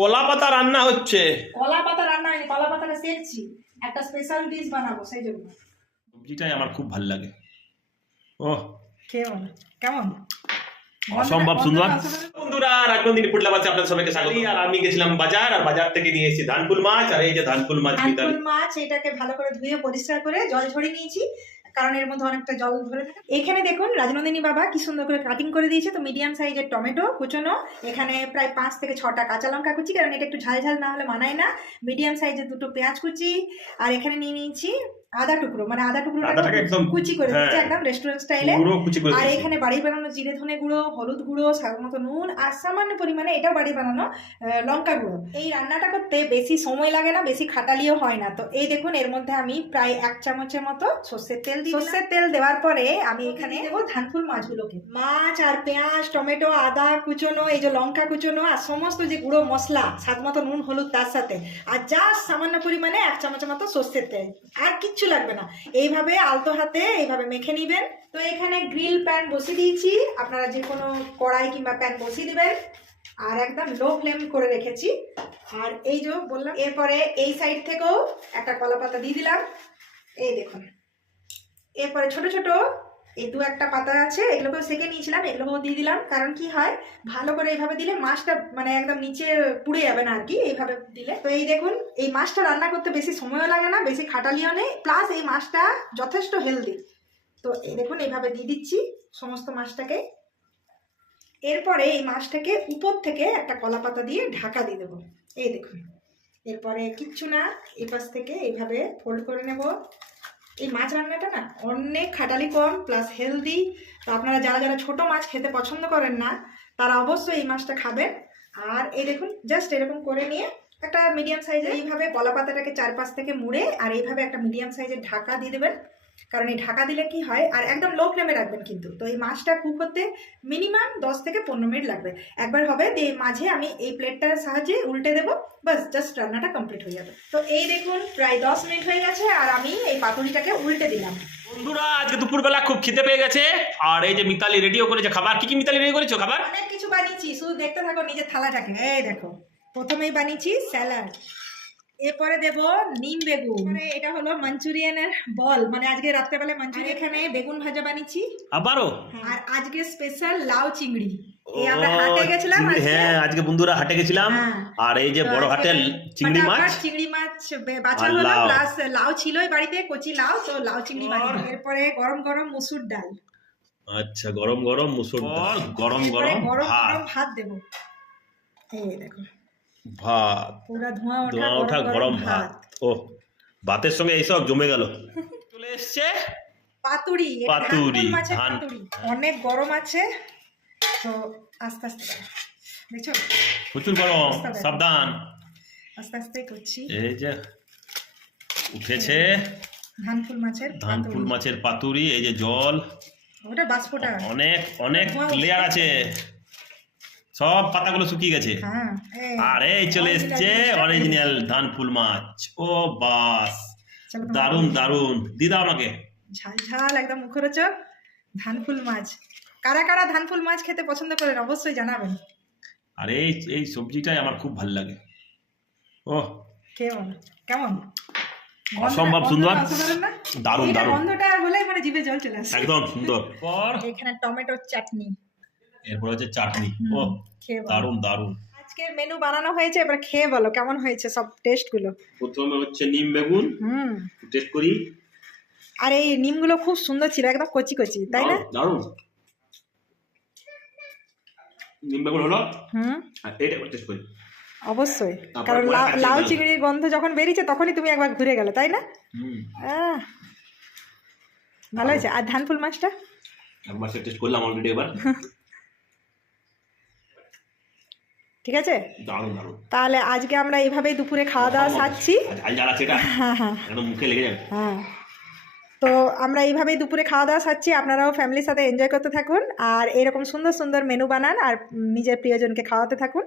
কলা পাতা রান্না হচ্ছে। কলা পাতা রান্না হয়নি, কলা পাতাটা সেকছি, একটা স্পেশাল ডিশ বানাবো সেই জন্য। সবজিটাই আমার খুব ভালো লাগে। ওহ, কেমন কেমন অসম্ভব সুন্দর। বন্ধুরা, রাজনন্দিনী ফুড লাভার্সে আপনাদের সবাইকে স্বাগত। আর আমি গেছিলাম বাজার, আর বাজার থেকে নিয়ে এসেছি ধানফুল মাছ। আর এই যে ধানফুল মাছ, ধানফুল মাছ এটাকে ভালো করে ধুয়ে পরিষ্কার করে জল ঝরিয়ে নিয়েছি, কারণ এর মধ্যে অনেকটা জল ধরে থাকে। এখানে দেখুন রাজনন্দিনী বাবা কি সুন্দর করে কাটিং করে দিয়েছে। তো মিডিয়াম সাইজের টমেটো কুচনো, এখানে প্রায় 5 থেকে 6টা কাঁচা লঙ্কা কুচি, কারণ এটা একটু ঝাল ঝাল না হলে মানায় না। মিডিয়াম সাইজের 2টো পেঁয়াজ কুচি, আর এখানে নিয়ে নিয়েছি আদা টুকরো, মানে আদা টুকরোটাকে একদম কুচি করে দিয়েছি, একদম রেস্টুরেন্ট স্টাইলে। আর এখানে বাড়ি বানানো জিরে ধনে গুঁড়ো, হলুদ গুঁড়ো, স্বাদ মতো নুন, আর সামান্য পরিমাণে এটাও বাড়ি বানানো লঙ্কা গুঁড়ো। এই রান্নাটা করতে বেশি সময় লাগে না, বেশি খাটালিও হয় না। তো এই দেখুন এর মধ্যে আমি প্রায় 1 চামচের মতো সর্ষের তেল দিই। সর্ষের তেল দেওয়ার পরে আমি এখানে দেবো ধানফুল মাছগুলোকে। মাছ আর পেঁয়াজ, টমেটো, আদা কুচনো, এই যে লঙ্কা কুচনো, আর সমস্ত যে গুঁড়ো মশলা, স্বাদ মতো নুন হলুদ তার সাথে, আর জাস্ট সামান্য পরিমাণে 1 চামচের মতো সর্ষের তেল, আর কিচ্ছু লাগবে না। এইভাবে আলতো হাতে এইভাবে মেখে নিবেন। তো এখানে গ্রিল প্যান বসিয়ে দিয়েছি, আপনারা যে কোনো কড়াই কিংবা প্যান বসিয়ে দিবেন, আর একদম লো ফ্লেম করে রেখেছি। আর এই যে বললাম, এরপরে এই সাইড থেকেও একটা কলা পাতা দিয়ে দিলাম, এই দেখুন। এরপরে ছোট ছোট এই 2-1টা পাতা আছে, এগুলোকেও সেকে নিয়েছিলাম, এগুলোকেও দিয়ে দিলাম। কারণ কি হয়, ভালো করে এইভাবে দিলে মাছটা মানে একদম নিচে পুড়ে যাবে না আর কি, এইভাবে দিলে। তো এই দেখুন, এই মাছটা রান্না করতে বেশি সময়ও লাগে না, বেশি খাটালিও নেই, প্লাস এই মাছটা যথেষ্ট হেলদি। তো এই দেখুন এইভাবে দিয়ে দিচ্ছি সমস্ত মাছটাকে। এরপরে এই মাছটাকে উপর থেকে একটা কলা পাতা দিয়ে ঢাকা দিয়ে দেবো, এই দেখুন। এরপরে কিচ্ছু না, এই পাশ থেকে এইভাবে ফোল্ড করে নেব। এই মাছ রান্নাটা না অনেক খাটালি কম, প্লাস হেলদি। তো আপনারা যারা যারা ছোট মাছ খেতে পছন্দ করেন না, তারা অবশ্যই এই মাছটা খাবেন। আর এই দেখুন জাস্ট এরকম করে নিয়ে একটা মিডিয়াম সাইজের এইভাবে কলা পাতাটাকে চারপাশ থেকে মুড়ে, আর এইভাবে একটা মিডিয়াম সাইজের ঢাকা দিয়ে দেবেন। কারণ এই ঢাকা দিলে কি হয়, আর একদম লো ফ্লেমে রাখবেন কিন্তু। তো এই মাছটা কুক হতে মিনিমাম 10 থেকে 15 মিনিট লাগবে। একবার হবে দিয়ে মাঝে আমি এই প্লেটটার সাহায্যে উল্টে দেবো, বাস জাস্ট রান্নাটা কমপ্লিট হয়ে যাবে। তো এই দেখুন প্রায় 10 মিনিট হয়ে গেছে, আর আমি এই পাতুরিটাকে উল্টে দিলাম। বন্ধুরা, আজকে দুপুরবেলা খুব খিদে পেয়ে গেছে। আর এই যে মিতালি রেডিও করেছে খাবার। কি কি মিতালি রেডি করেছো খাবার? অনেক কিছু বানিয়েছি, শুধু দেখতে থাকো নিজের থালাটাকে। এই দেখো, প্রথমেই বানিয়েছি স্যালাড, এরপরে দেব নিম বেগুন, এটা হলো মাঞ্চুরিয়ানের বল, মানে আজকে রাত্রেবেলা মাঞ্চুরিয়ান। এখানে বেগুন ভাজা বানিয়েছি আবারও। আর আজকে স্পেশাল লাউ চিংড়ি। এই আমরা হাটে গেছিলাম আজকে। হ্যাঁ, আজকে বন্ধুরা হাটে গেছিলাম। আর এই যে বড় হাটের চিংড়ি মাছ বাছা হলো, প্লাস লাউ ছিলই বাড়িতে, কচি লাউ, তো লাউ চিংড়ি বানিয়ে। এরপরে গরম গরম মসুর ডাল। আচ্ছা, গরম গরম মসুর ডাল, গরম গরম ভাত দেব। এই দেখো ভাত, পুরো ধোঁয়া ওঠা গরম ভাত। ও, ভাতের সঙ্গে এইসব জমে গেল। চলে এসছে পাতুরি, পাতুরি, মাছের পাতুরি। অনেক গরম আছে, তো আস্তে আস্তে দেখছো প্রচুর গরম, সাবধান। আস্তে আস্তে করছি। এই যে উঠেছে ধানফুল মাছের পাতুরি। এই যে জল, ওটা বাষ্পটা অনেক অনেক লেয়ার আছে, সব পাতাগুলো শুকিয়ে গেছে। আর এই চলে এসছে অরিজিনাল ধানফুল মাছ। ও বাস, দারুন দারুন। দিদা আমাকে ঝাল ঝাল একদম মুখরোচক ধানফুল মাছ। কারা কারা ধানফুল মাছ খেতে পছন্দ করেন অবশ্যই জানাবেন। আর এই সবজিটাই আমার খুব ভালো লাগে। ও কেমন কেমন অসম্ভব সুন্দর, দারুন দারুন। গন্ধটা হলেই মানে জিভে জল চলে আসে, একদম সুন্দর। পর এখানে টমেটোর চাটনি, এরপর হচ্ছে চাটনি। ও দারুন দারুন। আজকে মেনু বানানো হয়েছে, এবার খেয়ে বলো কেমন হয়েছে সব টেস্ট গুলো। প্রথমে হচ্ছে নিম বেগুন, টেস্ট করি। আর এই নিমগুলো খুব সুন্দর ছিল, একদম কচি কচি, তাই না? দারুন। নিম বেগুন হলো, আর এটা টেস্ট করি অবশ্যই, কারণ লাউ চিংড়ির গন্ধ যখন বেরিয়েছে তখনই তুমি একবার ঘুরে গেলে, তাই না? ভালো হয়েছে। আর ধানফুল মাছটা একবার টেস্ট করলাম অলরেডি এবার। ঠিক আছে, দারুন দারুন। তাহলে আজকে আমরা এইভাবেই দুপুরে খাওয়া দাওয়া সারছি। মুখে লেগে যাবে। হ্যাঁ, তো আমরা এইভাবেই দুপুরে খাওয়া দাওয়া সারছি। আপনারাও ফ্যামিলির সাথে এনজয় করতে থাকুন, আর এরকম সুন্দর সুন্দর মেনু বানান, আর নিজের প্রিয়জনকে খাওয়াতে থাকুন।